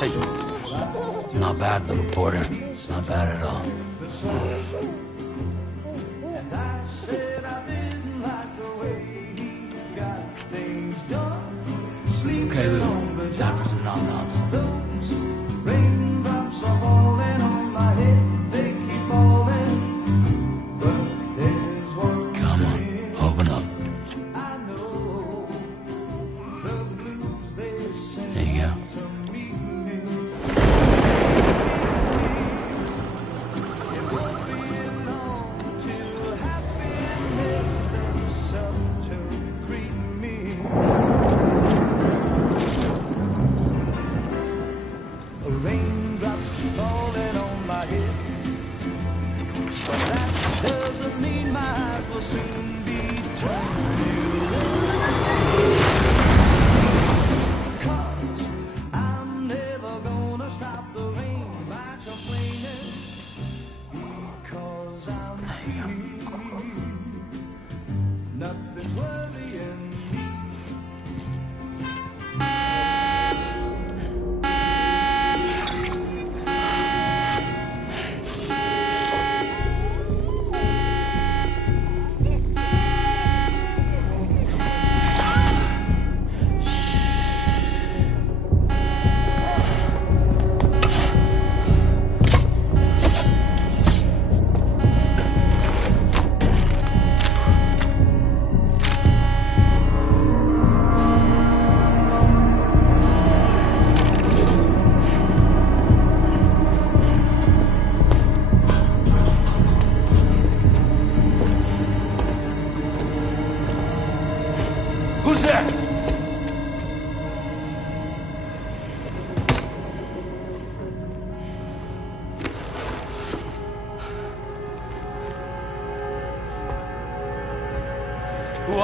Hey, not bad, little porter. Not bad at all. And I said I didn't like the way he got things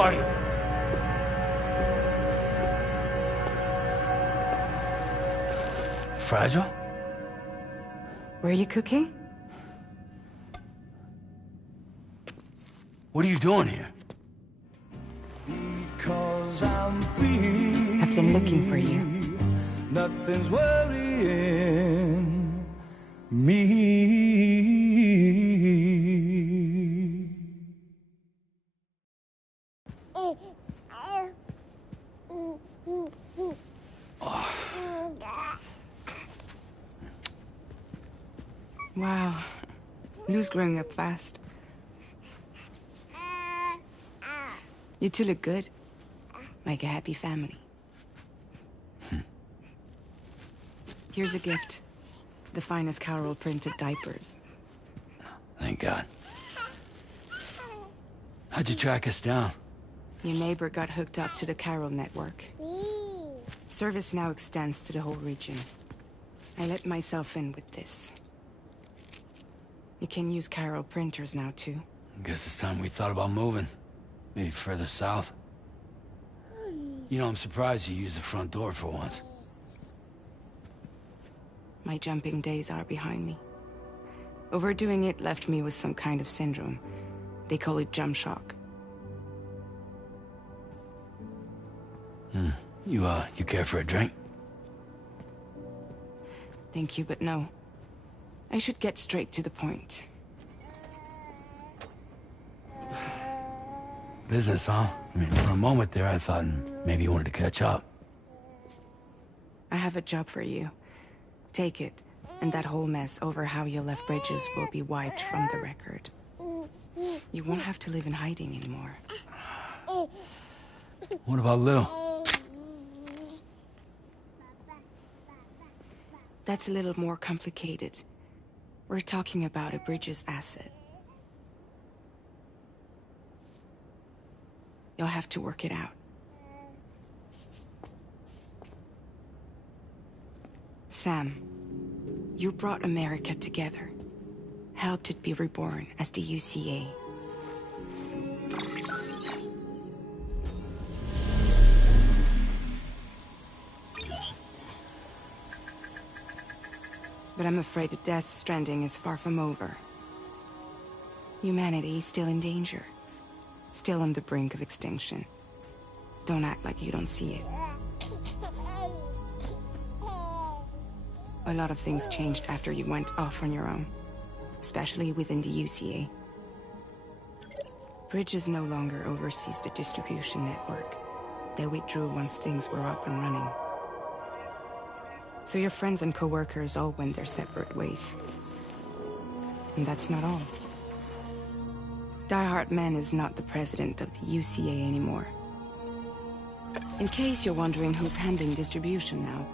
are you? Fragile? Were you cooking? What are you doing here? Because I'm free. I've been looking for you. Nothing's worrying me. Wow. Lou's growing up fast. You two look good. Like a happy family. Here's a gift. The finest Carol printed diapers. Thank God. How'd you track us down? Your neighbor got hooked up to the Carol network. Service now extends to the whole region. I let myself in with this. You can use Carol printers now, too. Guess it's time we thought about moving. Maybe further south. You know, I'm surprised you used the front door for once. My jumping days are behind me. Overdoing it left me with some kind of syndrome. They call it jump shock. You care for a drink? Thank you, but no. I should get straight to the point. Business, huh? I mean, for a moment there, I thought maybe you wanted to catch up. I have a job for you. Take it, and that whole mess over how you left Bridges will be wiped from the record. You won't have to live in hiding anymore. What about Lou? That's a little more complicated. We're talking about a Bridges asset. You'll have to work it out. Sam, you brought America together. Helped it be reborn as the UCA. But I'm afraid the death Stranding is far from over. Humanity is still in danger. Still on the brink of extinction. Don't act like you don't see it. A lot of things changed after you went off on your own. Especially within the UCA. Bridges no longer oversees the distribution network. They withdrew once things were up and running. So your friends and co-workers all went their separate ways. And that's not all. Die Hartman is not the president of the UCA anymore. In case you're wondering who's handling distribution now,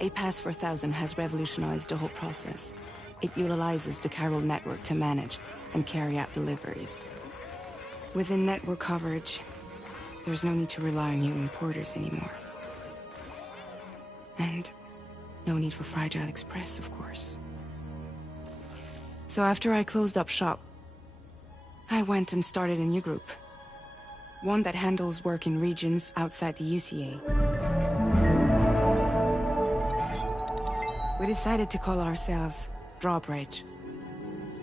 A Pass 4000 has revolutionized the whole process. It utilizes the Carol network to manage and carry out deliveries. Within network coverage, there's no need to rely on human porters anymore. And no need for Fragile Express, of course. So after I closed up shop, I went and started a new group. One that handles work in regions outside the UCA. We decided to call ourselves Drawbridge.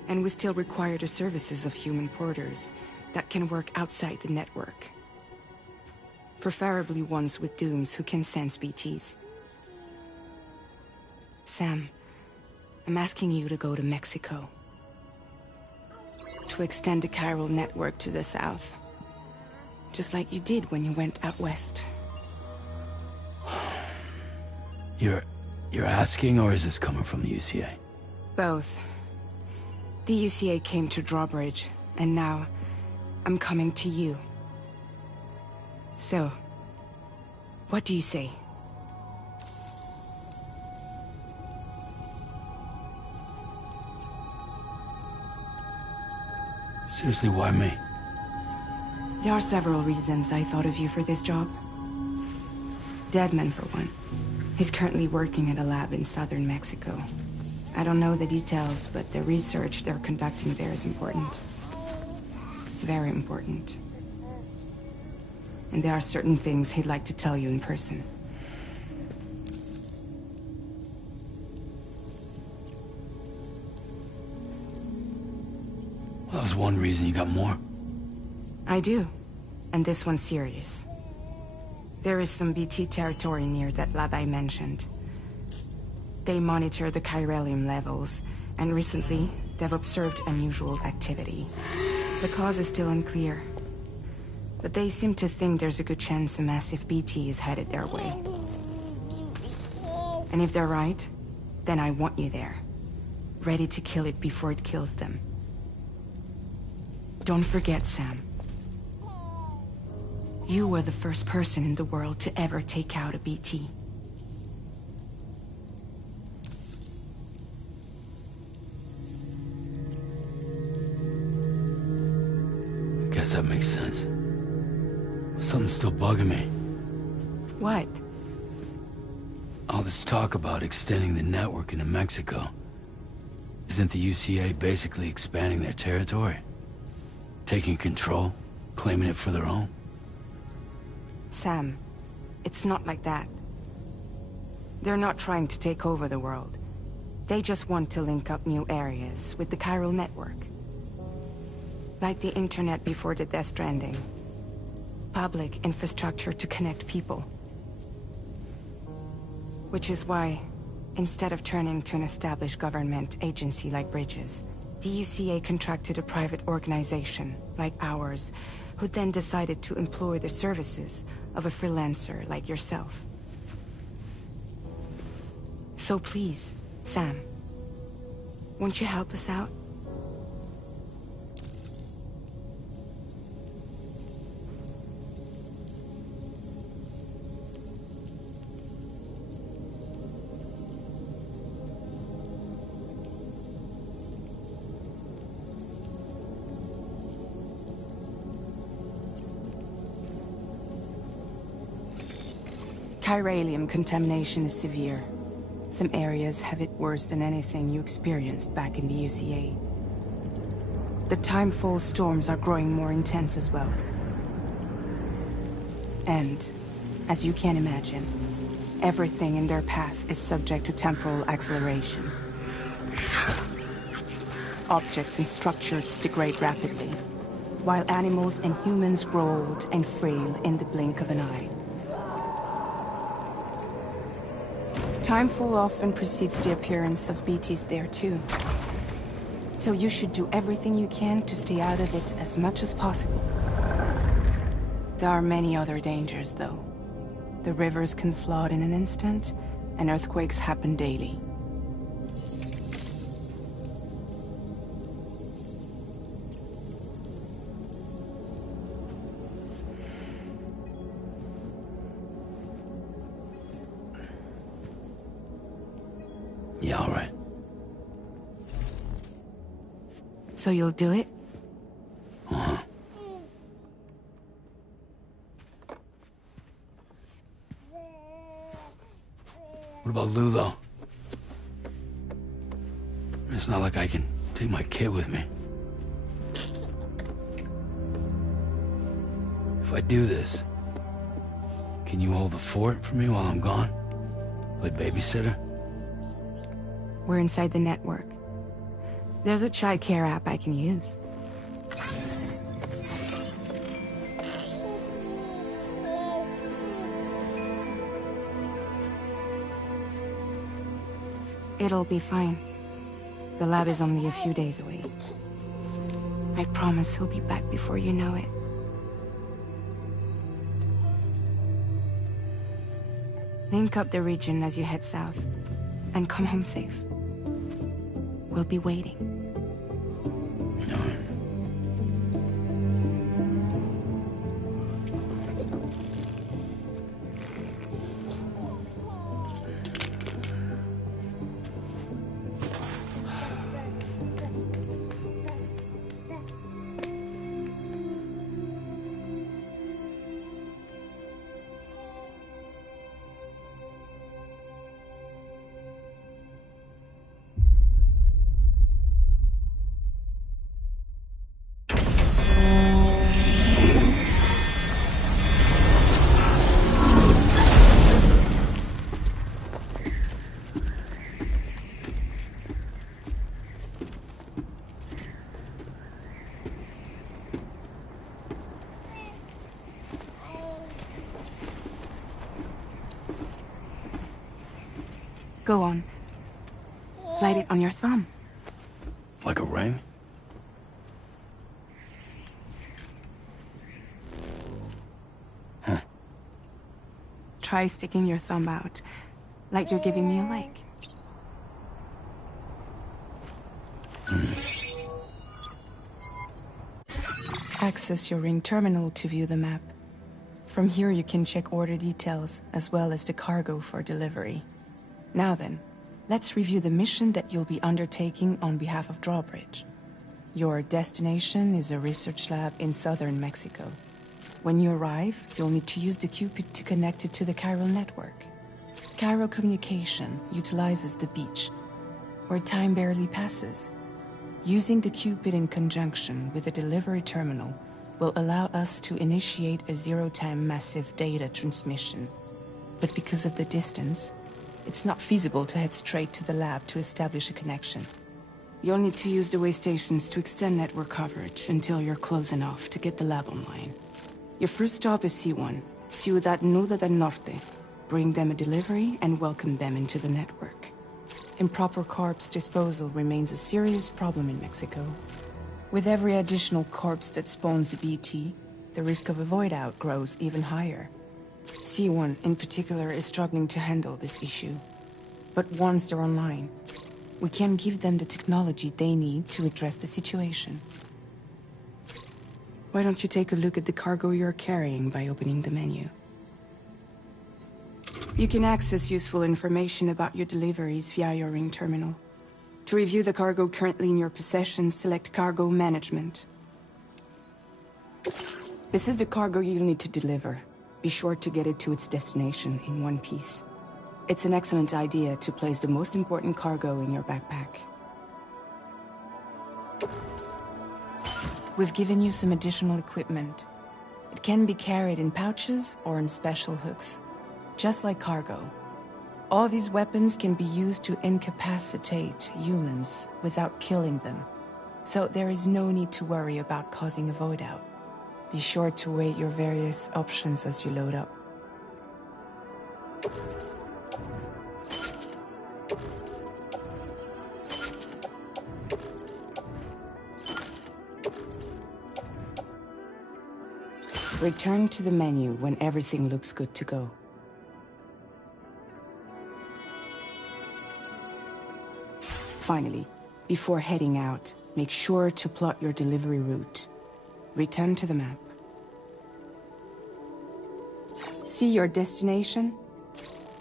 And we still require the services of human porters that can work outside the network. Preferably ones with dooms who can sense BTs. Sam, I'm asking you to go to Mexico. To extend the Carol network to the south. Just like you did when you went out west. You're asking, or is this coming from the UCA? Both. The UCA came to Drawbridge, and now I'm coming to you. So, what do you say? Seriously, why me? There are several reasons I thought of you for this job. Deadman, for one. He's currently working at a lab in southern Mexico. I don't know the details, but the research they're conducting there is important. Very important. And there are certain things he'd like to tell you in person. Well, that was one reason. You got more? I do. And this one's serious. There is some BT territory near that lab I mentioned. They monitor the chiralium levels, and recently, they've observed unusual activity. The cause is still unclear, but they seem to think there's a good chance a massive BT is headed their way. And if they're right, then I want you there, ready to kill it before it kills them. Don't forget, Sam. You were the first person in the world to ever take out a BT. Guess that makes sense. But something's still bugging me. What? All this talk about extending the network into Mexico. Isn't the UCA basically expanding their territory? Taking control? Claiming it for their own? Sam, it's not like that. They're not trying to take over the world. They just want to link up new areas with the chiral network. Like the internet before the Death Stranding. Public infrastructure to connect people. Which is why, instead of turning to an established government agency like Bridges, the UCA contracted a private organization, like ours, who then decided to employ the services of a freelancer like yourself. So please, Sam, won't you help us out? Chiralium contamination is severe. Some areas have it worse than anything you experienced back in the UCA. The timefall storms are growing more intense as well. And, as you can imagine, everything in their path is subject to temporal acceleration. Objects and structures degrade rapidly, while animals and humans grow old and frail in the blink of an eye. Timefall often precedes the appearance of BTs there too. So you should do everything you can to stay out of it as much as possible. There are many other dangers though. The rivers can flood in an instant, and earthquakes happen daily. Yeah, all right. So you'll do it? Uh-huh. What about Lou, though? It's not like I can take my kid with me. If I do this, can you hold the fort for me while I'm gone? Play babysitter? We're inside the network. There's a child care app I can use. It'll be fine. The lab is only a few days away. I promise he'll be back before you know it. Link up the region as you head south, and come home safe. We'll be waiting. All right. Go on. Slide it on your thumb. Like a ring? Huh. Try sticking your thumb out, like you're giving me a like. Access your ring terminal to view the map. From here you can check order details, as well as the cargo for delivery. Now then, let's review the mission that you'll be undertaking on behalf of Drawbridge. Your destination is a research lab in southern Mexico. When you arrive, you'll need to use the Cupid to connect it to the chiral network. Chiral communication utilizes the beach, where time barely passes. Using the Cupid in conjunction with the delivery terminal will allow us to initiate a zero-time massive data transmission. But because of the distance, it's not feasible to head straight to the lab to establish a connection. You'll need to use the way stations to extend network coverage until you're close enough to get the lab online. Your first stop is C1, Ciudad Nuda del Norte. Bring them a delivery and welcome them into the network. Improper corpse disposal remains a serious problem in Mexico. With every additional corpse that spawns a BT, the risk of a void out grows even higher. C1 in particular is struggling to handle this issue. But once they're online, we can give them the technology they need to address the situation. Why don't you take a look at the cargo you're carrying by opening the menu? You can access useful information about your deliveries via your ring terminal. To review the cargo currently in your possession, select Cargo Management. This is the cargo you'll need to deliver. Be sure to get it to its destination in one piece. It's an excellent idea to place the most important cargo in your backpack. We've given you some additional equipment. It can be carried in pouches or in special hooks, just like cargo. All these weapons can be used to incapacitate humans without killing them, so there is no need to worry about causing a void out. Be sure to weigh your various options as you load up. Return to the menu when everything looks good to go. Finally, before heading out, make sure to plot your delivery route. Return to the map. See your destination?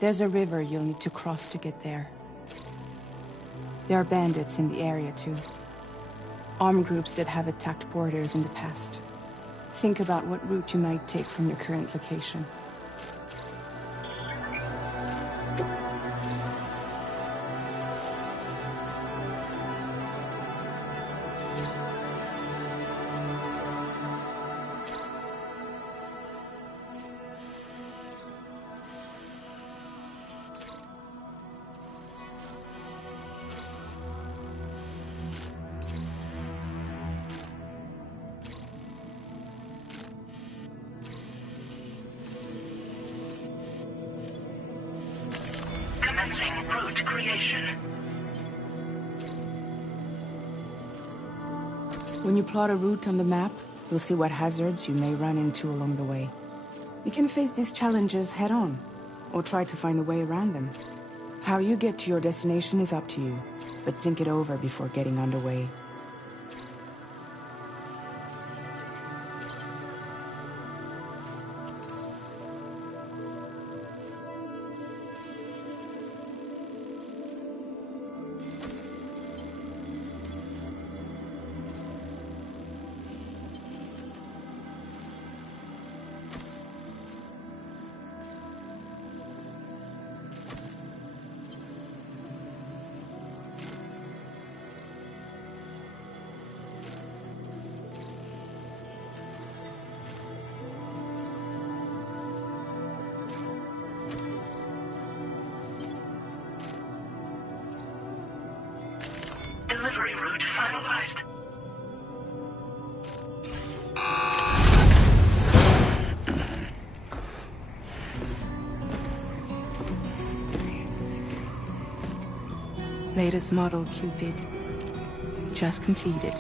There's a river you'll need to cross to get there. There are bandits in the area too. Armed groups that have attacked borders in the past. Think about what route you might take from your current location. Route creation. When you plot a route on the map, you'll see what hazards you may run into along the way. You can face these challenges head-on, or try to find a way around them. How you get to your destination is up to you, but think it over before getting underway. Delivery route finalized. Latest model Cupid. Just completed.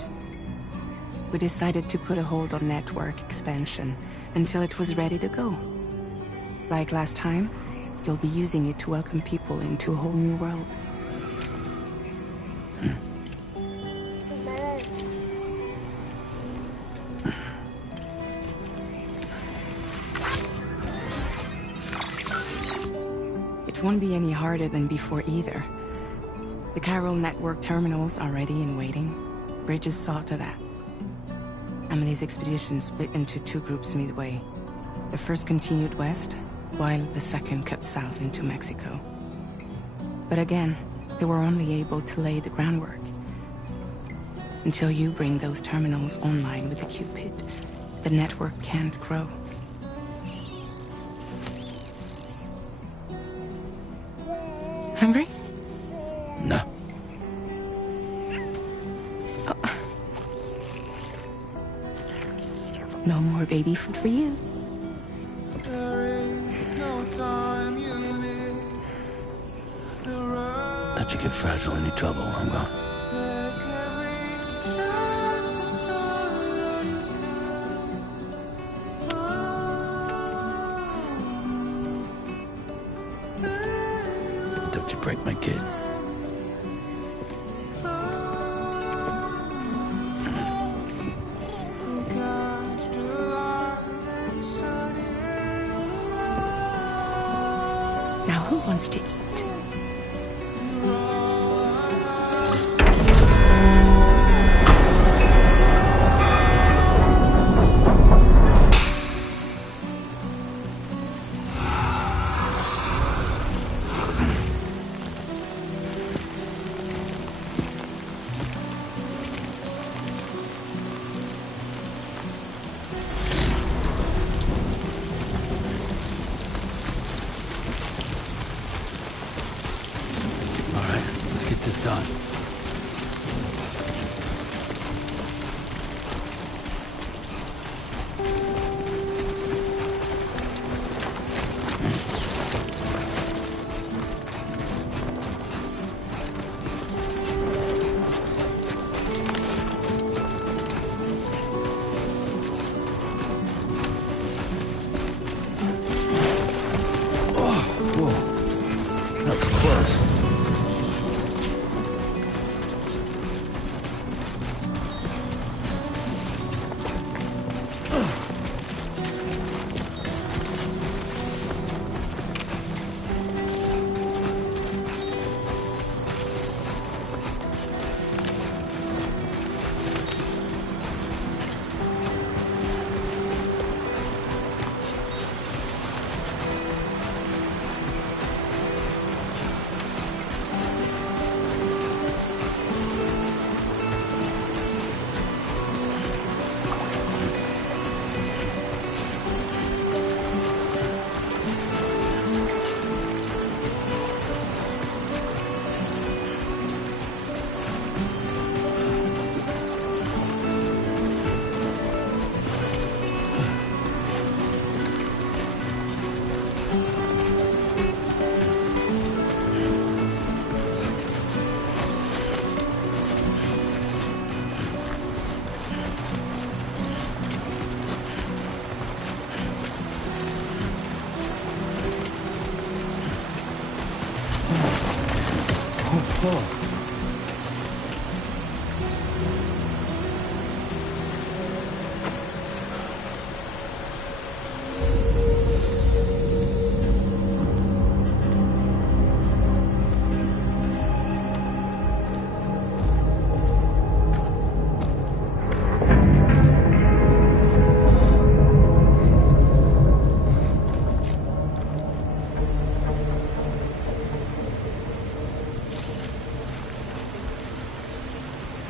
We decided to put a hold on network expansion until it was ready to go. Like last time, you'll be using it to welcome people into a whole new world. It won't be any harder than before either. The Carol network terminals are ready and waiting. Bridges saw to that. Emily's expedition split into two groups midway. The first continued west, while the second cut south into Mexico. But again, they were only able to lay the groundwork. Until you bring those terminals online with the Cupid, the network can't grow. Hungry? No. Oh. No more baby food for you. Let you get fragile any trouble, I'm gone. Don't you break my kid. Now who wants to eat? This done.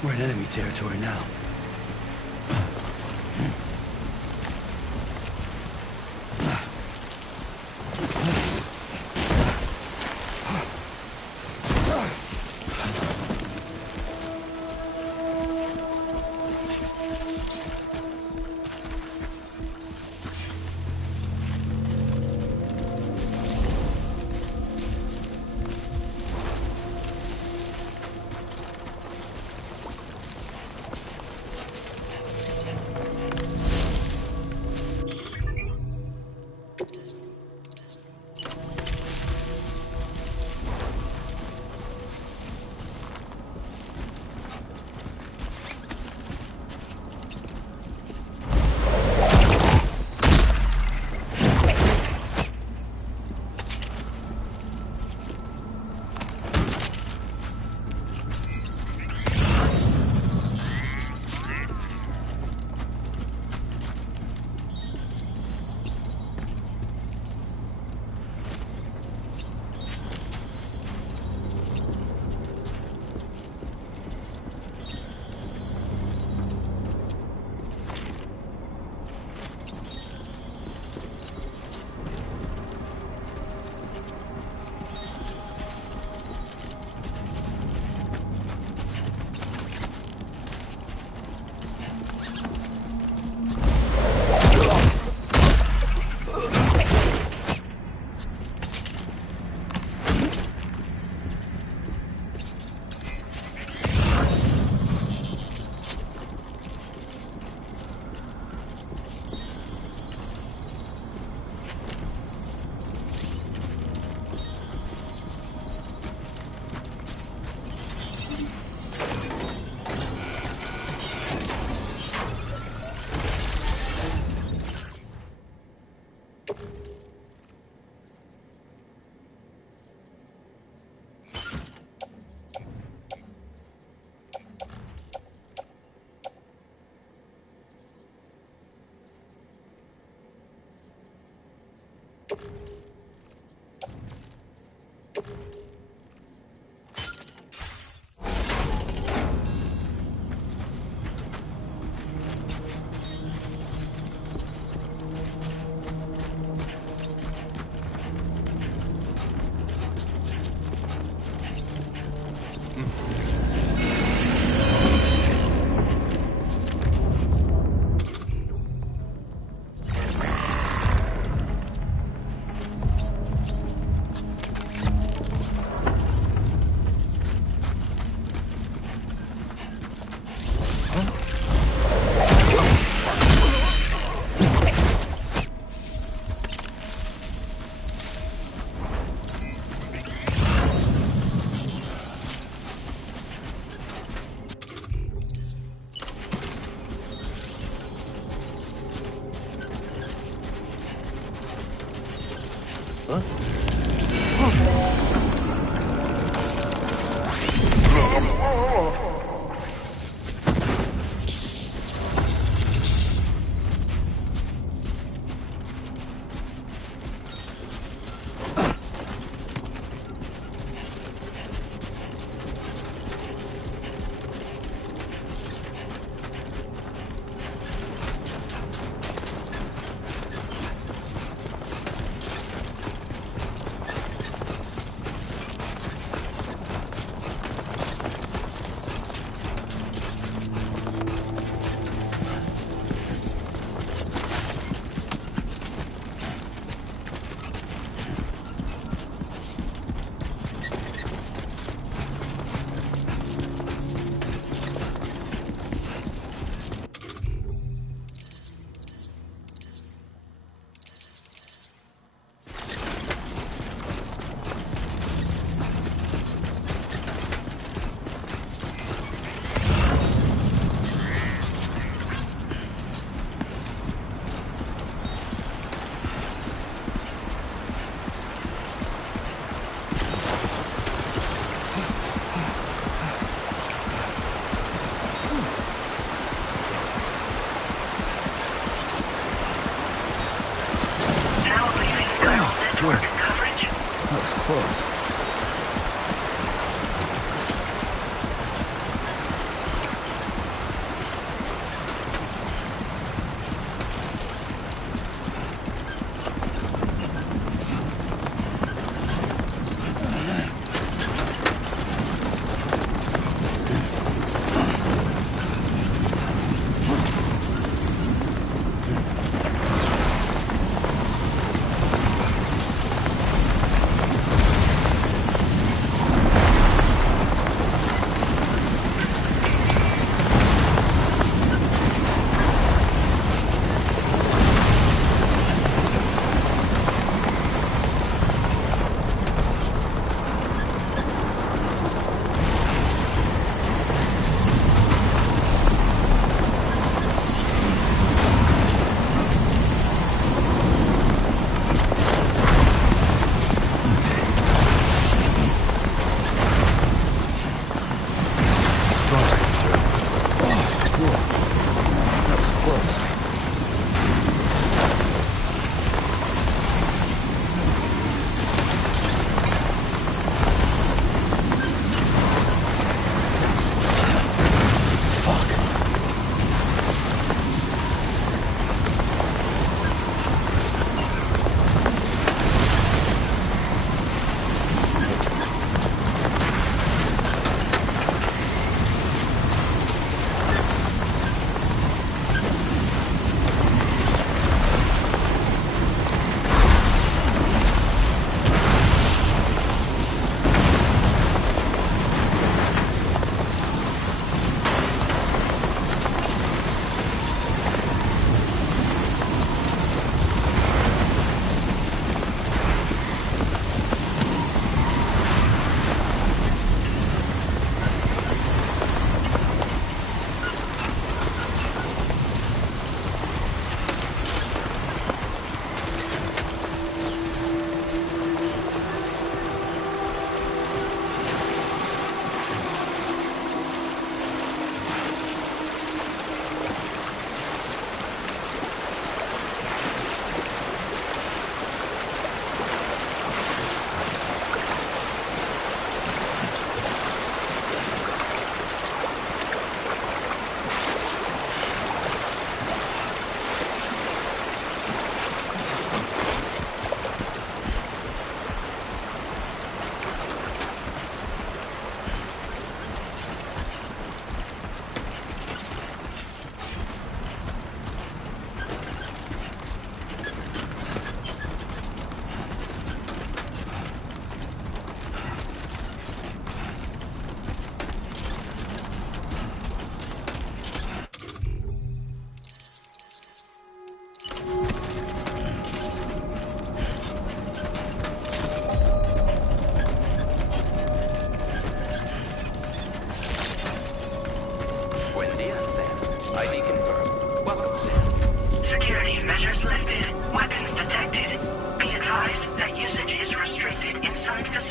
We're in enemy territory now.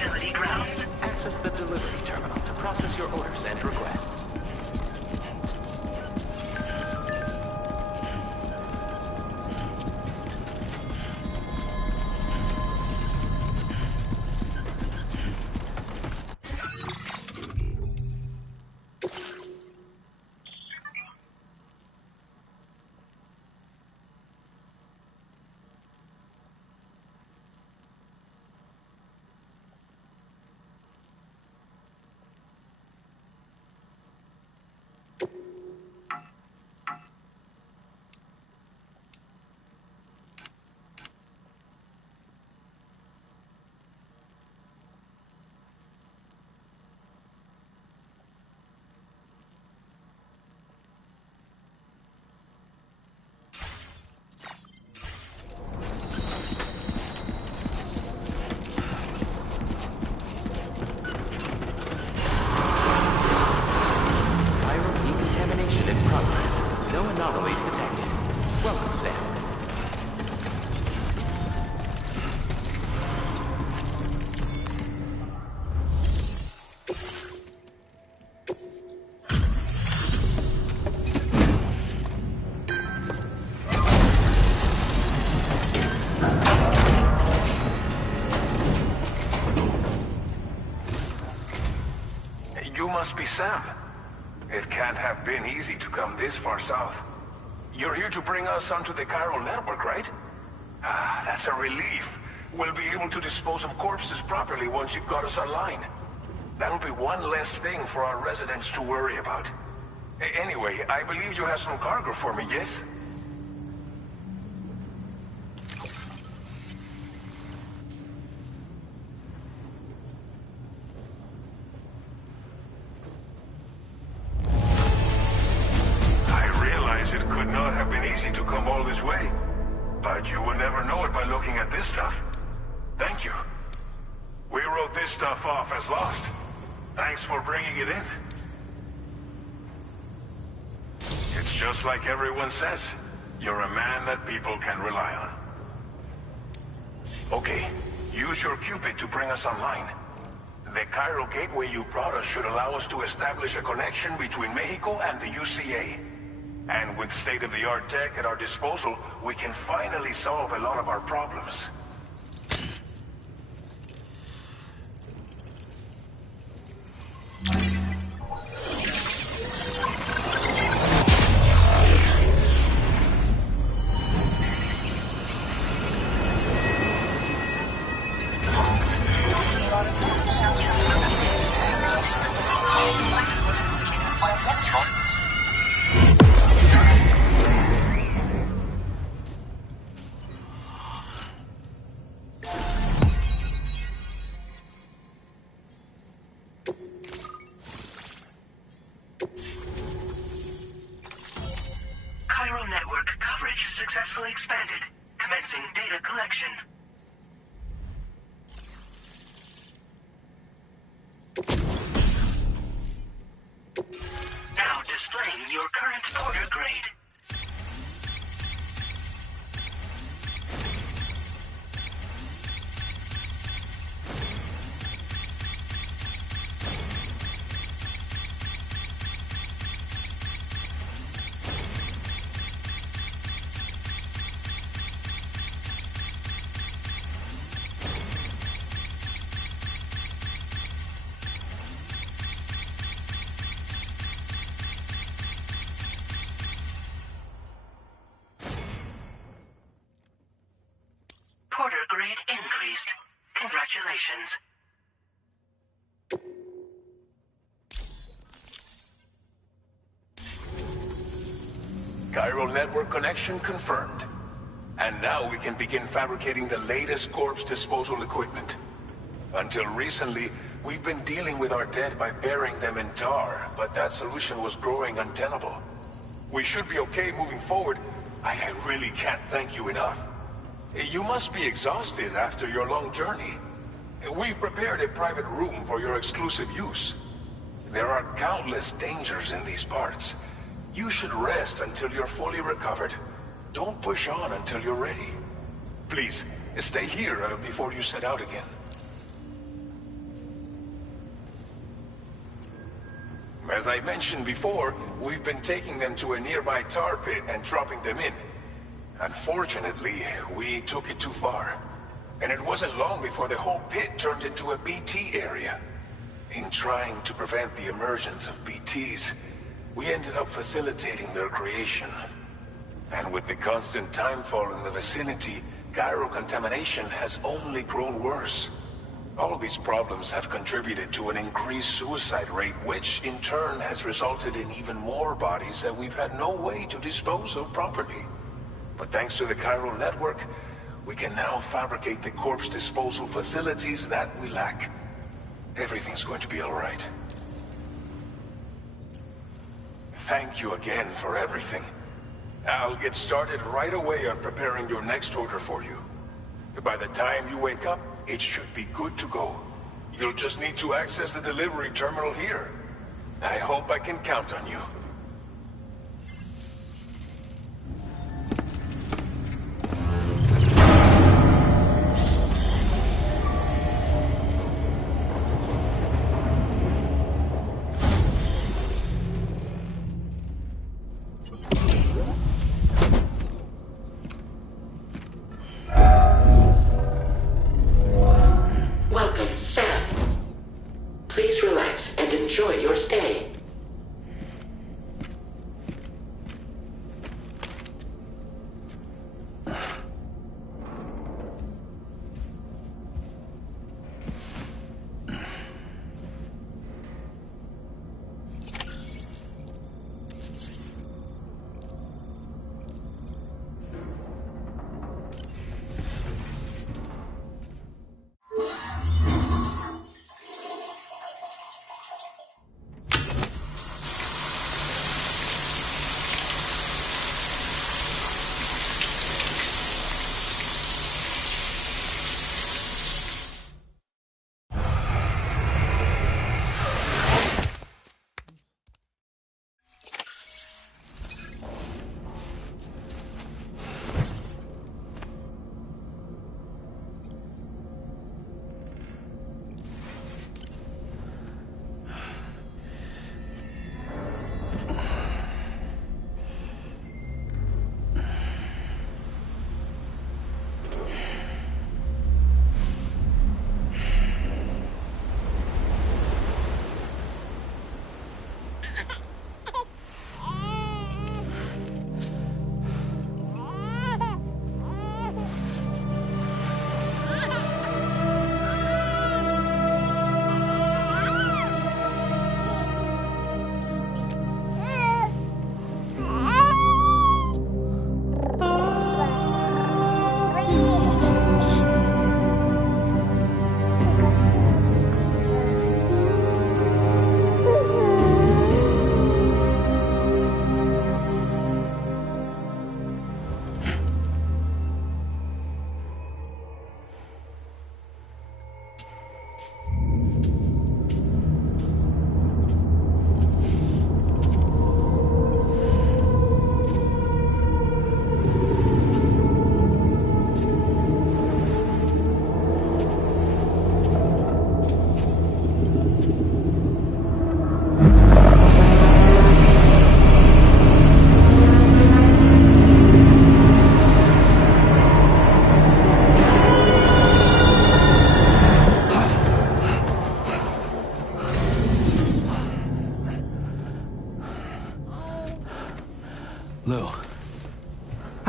facility grounds. Access the delivery terminal to process your orders and requests. Anomalies detected. Welcome, Sam. You must be Sam. It can't have been easy to come this far south. You're here to bring us onto the chiral network, right? Ah, that's a relief. We'll be able to dispose of corpses properly once you've got us online. That'll be one less thing for our residents to worry about. Anyway, I believe you have some cargo for me, yes? It could not have been easy to come all this way, but you will never know it by looking at this stuff. Thank you. We wrote this stuff off as lost. Thanks for bringing it in. It's just like everyone says. You're a man that people can rely on. Okay, use your Cupid to bring us online. The chiral gateway you brought us should allow us to establish a connection between Mexico and the UCA. And with state-of-the-art tech at our disposal, we can finally solve a lot of our problems. Chiral network coverage successfully expanded. Commencing data collection. Now displaying your current order grade. Porter grade increased. Congratulations. Chiral network connection confirmed. And now we can begin fabricating the latest corpse disposal equipment. Until recently, we've been dealing with our dead by burying them in tar, but that solution was growing untenable. We should be okay moving forward. I really can't thank you enough. You must be exhausted after your long journey. We've prepared a private room for your exclusive use. There are countless dangers in these parts. You should rest until you're fully recovered. Don't push on until you're ready. Please, stay here before you set out again. As I mentioned before, we've been taking them to a nearby tar pit and dropping them in. Unfortunately, we took it too far. And it wasn't long before the whole pit turned into a BT area. In trying to prevent the emergence of BTs, we ended up facilitating their creation. And with the constant timefall in the vicinity, gyrocontamination has only grown worse. All these problems have contributed to an increased suicide rate, which in turn has resulted in even more bodies that we've had no way to dispose of properly. But thanks to the chiral network, we can now fabricate the corpse disposal facilities that we lack. Everything's going to be all right. Thank you again for everything. I'll get started right away on preparing your next order for you. By the time you wake up, it should be good to go. You'll just need to access the delivery terminal here. I hope I can count on you.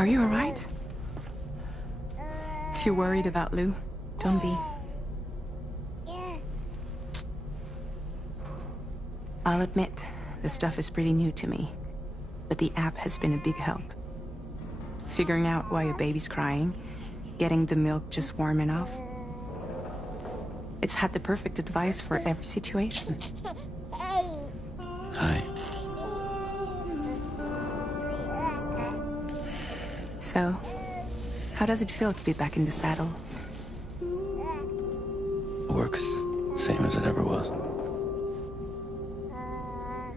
Are you alright? If you're worried about Lou, don't be. I'll admit, this stuff is pretty new to me, but the app has been a big help. Figuring out why a baby's crying, getting the milk just warm enough. It's had the perfect advice for every situation. Hi. So, how does it feel to be back in the saddle? Works same as it ever was.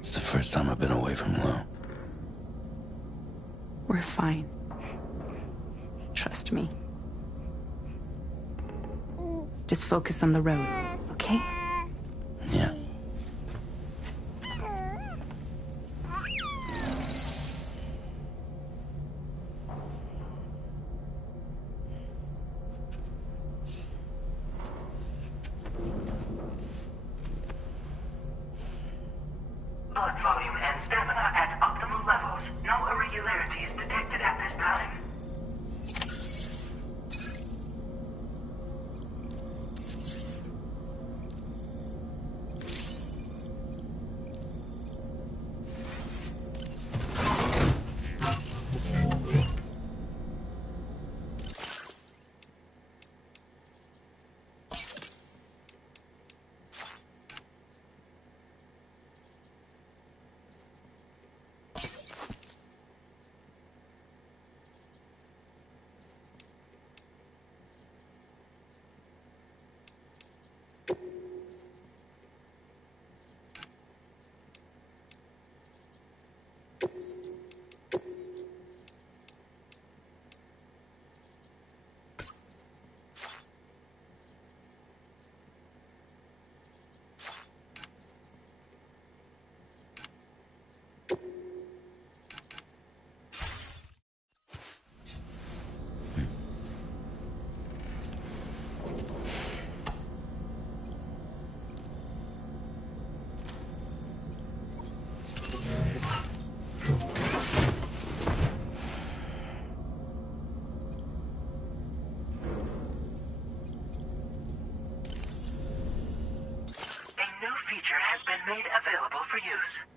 It's the first time I've been away from Lou. We're fine. Trust me. Just focus on the road, okay? Yeah. blood volume and stamina at optimal levels. No irregularities detected at this time. Has been made available for use.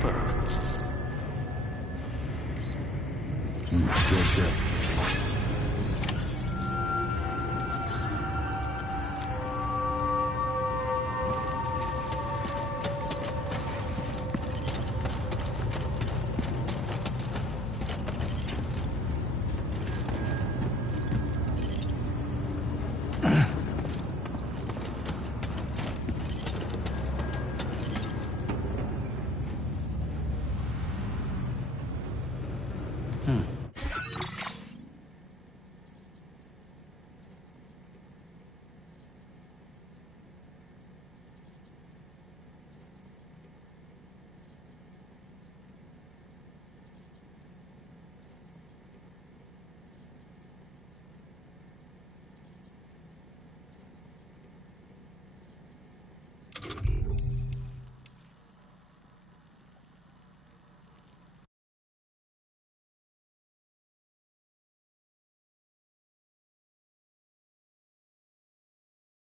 confirm. Sure.